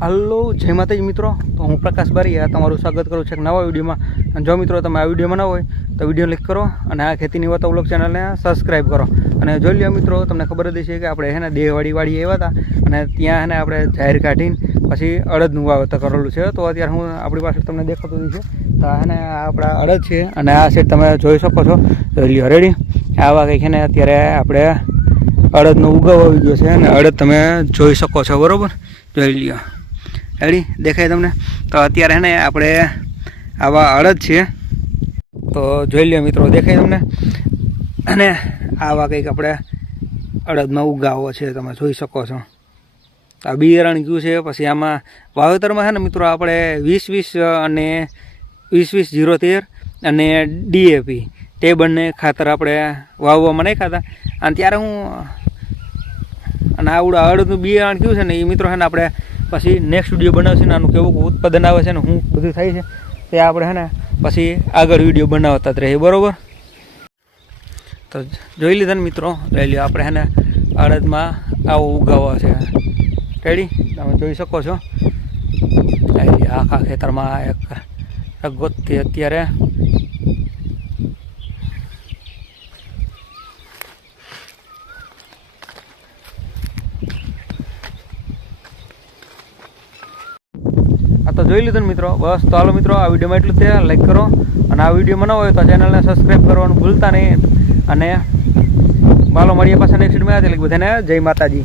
Hello જય માતાજી મિત્રો, તો હું પ્રકાશ બારીયા તમારું સ્વાગત કરું છું એક નવા વિડીયોમાં. અને જો મિત્રો તમે આ વિડીયોમાં ન હોય તો વિડીયો ક્લિક કરો અને આ ખેતીની વાતો વ્લોગ ચેનલને સબસ્ક્રાઈબ કરો. અને જોઈ લો મિત્રો, તમને ખબર જ છે કે આપણે હે ને દેહવાડી આવ્યા હતા અને ત્યાં હે ને આપણે જાહેર કાઢીને પછી અડદનું વાવેતર કરેલું છે. તો અત્યારે હું આપણી પાસે તમને દેખાતું છે તો હે ને આપણા અડદ છે અને આ સાઈડ તમે જોઈ શકો છો. જોઈ લો રેડી, આવા કંઈક છે ને અત્યારે આપણે અડદનો ઉગાવ આવી ગયો છે અને અડદ તમે જોઈ શકો છો. બરાબર, જોઈ લ્યો રેડી, દેખાય તમને? તો અત્યારે હે ને આપણે આવા અડદ છે તો જોઈ લ્યો મિત્રો, દેખાય તમને? અને આવા કંઈક આપણે અડદનો ઉગાવો છે, તમે જોઈ શકો છો. આ બિયારણ ગયું છે. પછી આમાં વાવેતરમાં છે ને મિત્રો આપણે 20-20 અને 20-20-0-13 અને DAP તે બંને ખાતર આપણે વાવવામાં નાખ્યા હતા. અને ત્યારે હું અને આવડું અડદનું બિયારણ ગયું છે ને એ મિત્રો છે ને આપણે પછી નેક્સ્ટ વિડીયો બનાવશે ને આનું કેવું ઉત્પાદન આવે છે ને શું બધું થાય છે તે આપણે છે ને પછી આગળ વિડીયો બનાવતા જ રહીએ. બરાબર, તો જોઈ લીધા ને મિત્રો, જોઈ લ્યો આપણે છે ને અડદમાં આવો ઉગાવો છે. રેડી, તમે જોઈ શકો છો. આખા ખેતરમાં એક ગોતથી અત્યારે તો જોઈ લીધું ને મિત્રો. બસ તો હાલો મિત્રો, આ વિડીયોમાં એટલું જ. લાઈક કરો અને આ વિડીયો ન હોય તો ચેનલને સબસ્ક્રાઈબ કરવાનું ભૂલતા નહીં. અને બાલો મળીએ પાછા નેક્સ્ટ વિડીયોમાં. એટલે બધાને જય માતાજી.